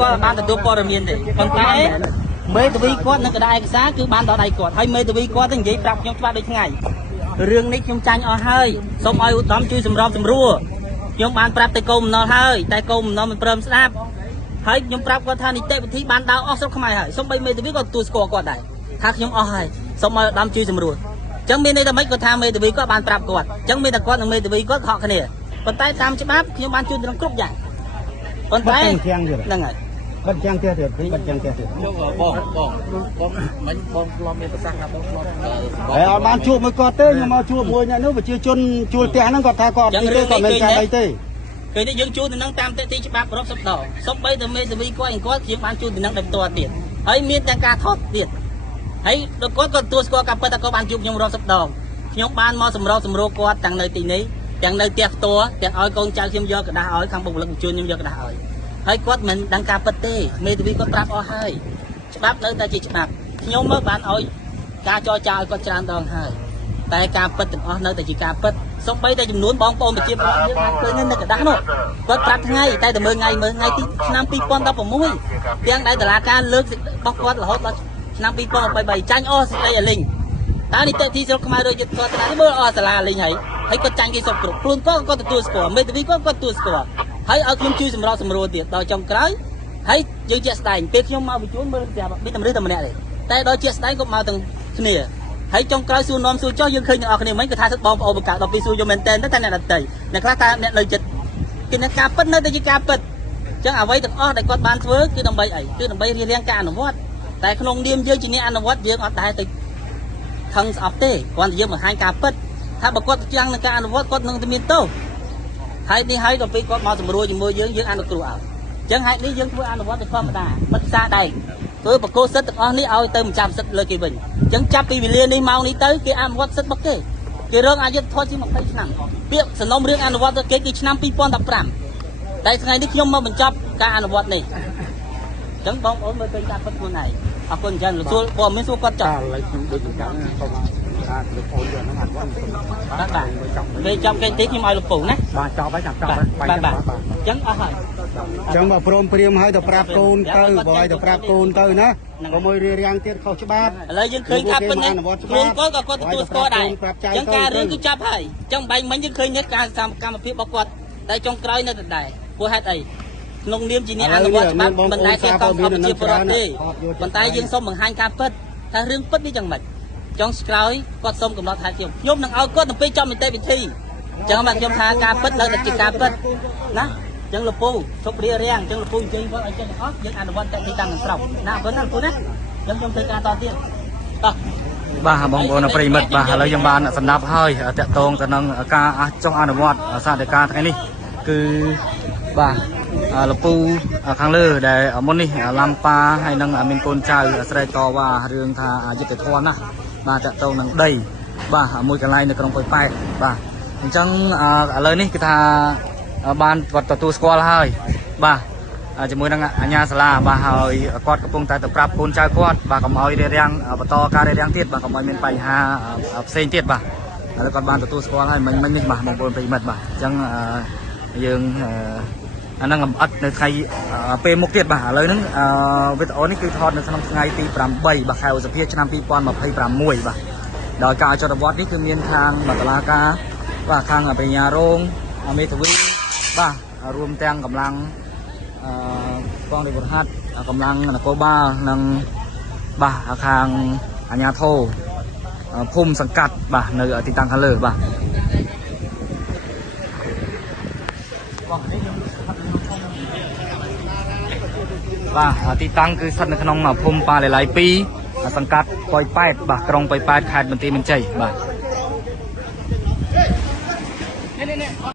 ก็บ้านแต่ตัวปอร์เมียนเลยคนตายเมย์ตวีก้อนนั่นก็ได้กษาคือบ้านต่อใดก้อนให้เมย์ตวีก้อนตั้งยี่ปรับยมว่าได้ไงเรื่องนี้ยมจังเอาให้สมอ้อยอุตมช่วยสำรองสำรัวยมบ้านปรับแต่กลมนอนให้แต่กลมนอนมันเพิ่มสนับให้ยมปรับก็ท่านิเตปที่บ้านดาวออกสักขมายให้สมใบเมย์ตวีก็ตัวสกอร์ก็ได้ถ้ายมเอาให้สมอ้อยดำช่วยสำรวจจังมีในทำไมก็ทำเมย์ตวีก็บ้านปรับก่อนจังมีแต่ก้อนเมย์ตวีก็ขอคะแนนคนใต้ตามฉบับยมบ้านช่วยต้องครบอย่างคนใต้นั่งไงบัดยังเทียดบัดยังเทียดបងមិនបងផ្លំមានប្រសាសន៍ណាបងផ្លំហើយអត់បានជួបមួយគាត់ទេខ្ញុំមកជួបមួយអ្នកនោះប្រជាជនជួលផ្ទះហ្នឹងគាត់ថាគាត់ទីទេគាត់មិនចាំអីទេគេនេះយើងជួលទៅនឹងតាមតិទីច្បាប់រាប់សិបដងសុំបីទៅមេធាវីគាត់យើងបានជួលទៅនឹងដល់ផ្ទាល់ទៀតហើយមានទាំងការថតទៀតហើយដល់គាត់ក៏ទទួលស្គាល់ការពិតថាគាត់បានជួបខ្ញុំរាប់សិបដងខ្ញុំបានមកសម្របសម្រួលគាត់ទាំងនៅទីនេះទាំងនៅផ្ទះផ្ទាល់ទាំងឲ្យកូនចៅខ្ញុំយកกระดาษឲ្យខាងបុគ្គលិកជួលខ្ញុំយកกระดาษឲ្យហើយគាត់មិនដឹងការពិតទេមេធាវីគាត់ប្រាប់អស់ហើយច្បាប់នៅតែជាច្បាប់ខ្ញុំមកបានឲ្យការចរចាឲ្យគាត់ច្រើនដងហើយតែការពិតទាំងអស់នៅតែជាការពិតសូម្បីតែចំនួនបងប្អូនប្រជាពលរដ្ឋយើងបានឃើញនៅกระดาษនោះគាត់ប្រាប់ថ្ងៃតែមើលថ្ងៃទីឆ្នាំ2016ទាំងដែលតុលាការលើករបស់គាត់រហូតដល់ឆ្នាំ2023ចាញ់អស់សេចក្តីអលិញតើនីតិវិធីស្រុកខ្មែរដូចយុទ្ធសាស្ត្រនេះមើលអស់សាលាលេងហើយគាត់ចាញ់គេសពគ្រប់ខ្លួនគាត់ទទួលស្គាល់មេធាវីគាត់ទទួលស្គាល់ហើយឲ្យខ្ញុំជួយសម្រួលទៀតដល់ចុងក្រោយហើយយើងជាក់ស្ដែងពេលខ្ញុំមកបញ្ជូនមើលប្រាប់មានតម្រឹះតែម្នាក់ទេតែដល់ជាក់ស្ដែងគាត់មកទាំងគ្នាហើយចុងក្រោយសួរនាំសួរចោះយើងឃើញទាំងអស់គ្នាមិញគាត់ថាសិតបងប្អូនបង្កើតដល់ពេលសួរយកមែនតែអ្នកដតីអ្នកខ្លះថាអ្នកនៅចិត្តគឺអ្នកការពិតនៅតែជាការពិតអញ្ចឹងអ្វីទាំងអស់ដែលគាត់បានធ្វើគឺដើម្បីអីគឺដើម្បីរៀបរៀងការអនុវត្តតែក្នុងនាមយើងជាអ្នកអនុវត្តយើងអត់ដែរទៅខឹងស្អប់ទេគ្រាន់តែយើងបង្ហាញការពិតថាបើគាត់ចាំងនឹងការអនុវត្តគាត់នឹងតែមានទោសហើយនេះហើយដល់ពេលគាត់មកសម្រួលជាមួយយើងអនុគ្រោះឲ្យអញ្ចឹងហេតុនេះយើងធ្វើអនុវត្តទៅធម្មតាមិនផ្សារដែកធ្វើបកគោសិទ្ធទាំងអស់នេះឲ្យទៅម្ចាស់សិទ្ធលើគេវិញអញ្ចឹងចាប់ពីវេលានេះម៉ោងនេះទៅគេអនុវត្តសិទ្ធរបស់គេរងអយុត្តិធម៌ជាង20ឆ្នាំពាក្យសំណុំរឿងអនុវត្តទៅគេគឺឆ្នាំ2015តែថ្ងៃនេះខ្ញុំមកបញ្ចប់ការអនុវត្តនេះអញ្ចឹងបងប្អូនមើលឃើញការពិតខ្លួនឯងអរគុណអញ្ចឹងលោកសួរព័ត៌មានសួរគាត់ចាស់ឥឡូវខ្ញុំដូចចាំបាទពេលចាំគេទីខ្ញុំឲ្យលោកពូណាបាទចប់ហើយចាំចប់ហើយបាទអញ្ចឹងអស់ហើយអញ្ចឹងមកព្រមព្រៀងឲ្យទៅប្រាប់កូនទៅបើឲ្យទៅប្រាប់កូនទៅណាក៏មួយរៀបរៀងទៀតខុសច្បាប់ឥឡូវយើងឃើញថាពិតនេះខ្លួនគាត់ក៏គាត់ទទួលស្គាល់ដែរអញ្ចឹងការរឿងគឺចាប់ហើយអញ្ចឹងបែងមិញយើងឃើញនេះការកម្មភាពរបស់គាត់តែចុងក្រោយនៅដដែលព្រោះហេតុអីក្នុងនាមជាអ្នកអនុវត្តច្បាប់មិនដែលគេកងអបជាប្រវត្តិទេប៉ុន្តែយើងសូមបង្ហាញការពិតថារឿងពិតនេះយ៉ាងម៉េចចុងក្រោយគាត់សូមកំណត់ថាខ្ញុំនឹងឲ្យគាត់ទៅពេលចំនីតិវិធីអញ្ចឹងមកខ្ញុំថាការពិតនៅតែជាការពិតណាអញ្ចឹងលោកពូជប់រៀបរៀងអញ្ចឹងលោកពូអញ្ជើញគាត់ឲ្យចេញទាំងអស់យើងអនុវត្តតែទីតាំងនឹងស្រុកណាអរគុណណាលោកពូណាអញ្ចឹងខ្ញុំធ្វើការតទៀតតោះបាទបងប្អូនប្រិមិត្តបាទឥឡូវយើងបានសម្ដាប់ហើយតកតងទៅនឹងការចុះអនុវត្តសាធិការថ្ងៃនេះគឺបាទលោកពូខាងលើដែលមុននេះឡាំប៉ាហើយនឹងមានកូនចៅស្រែកតវ៉ារឿងថាយុត្តិធម៌ណាស់បាទតកតងនឹងដីបាទមួយកន្លែងនៅក្រុងប៉ោយប៉ែតបាទអញ្ចឹងឥឡូវនេះគឺថាបានគាត់ទទួលស្គាល់ហើយបាទជាមួយនឹងអាជ្ញាសាលាបាទហើយគាត់កំពុងតែទៅប្រាប់កូនចៅគាត់បាទកុំឲ្យរារាំងបន្តការរារាំងទៀតបាទកុំឲ្យមានបញ្ហាផ្សេងទៀតបាទឥឡូវគាត់បានទទួលស្គាល់ហើយមិញនេះបាទបងប្អូនប្រិមិត្តបាទអញ្ចឹងយើងអានឹងអំអិតនៅថ្ងៃពេលមុខទៀតបាទឥឡូវហ្នឹងវីដេអូនេះគឺថតនៅក្នុងថ្ងៃទី8បាទខែឧសភាឆ្នាំ2026បាទដោយការចុះអនុវត្តនេះគឺមានខាងតុលាការបាទខាងបញ្ញារងមេធាវីបាទរួមទាំងកម្លាំងកងរាជបុរហាត់កម្លាំងនគរបាលនិងបាទខាងអាជ្ញាធរភូមិសង្កាត់បាទនៅទីតាំងខាងលើបាទបាទទីតាំងគឺស្ថិតនៅក្នុងភូមិប៉ាឡេឡៃ2សង្កាត់ប៉ោយប៉ែតបាទក្រុងប៉ោយប៉ែតខេត្តបន្ទាយមានជ័យបាទ